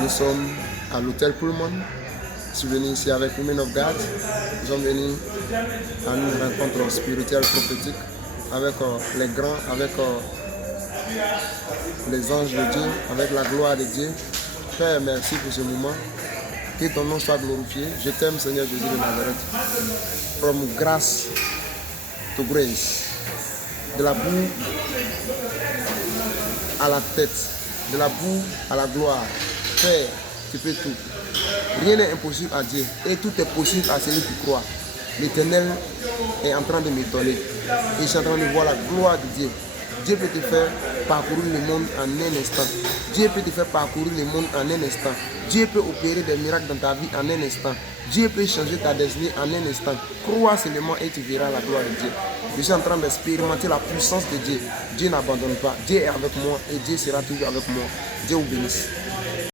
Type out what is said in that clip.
Nous sommes à l'hôtel Pullman. Je suis venu ici avec Women of God. Nous sommes venus à une rencontre spirituelle prophétique avec les grands, avec les anges de Dieu, avec la gloire de Dieu. Père, merci pour ce moment. Que ton nom soit glorifié. Je t'aime, Seigneur Jésus de Nazareth. From grace to grace. De la boue à la tête, de la boue à la gloire. Père, tu peux tout. Rien n'est impossible à Dieu et tout est possible à celui qui croit. L'Éternel est en train de m'étonner et je suis en train de voir la gloire de Dieu. Dieu peut te faire parcourir le monde en un instant. Dieu peut te faire parcourir le monde en un instant. Dieu peut opérer des miracles dans ta vie en un instant. Dieu peut changer ta destinée en un instant. Crois seulement et tu verras la gloire de Dieu. Je suis en train d'expérimenter la puissance de Dieu. Dieu n'abandonne pas. Dieu est avec moi et Dieu sera toujours avec moi. Dieu vous bénisse.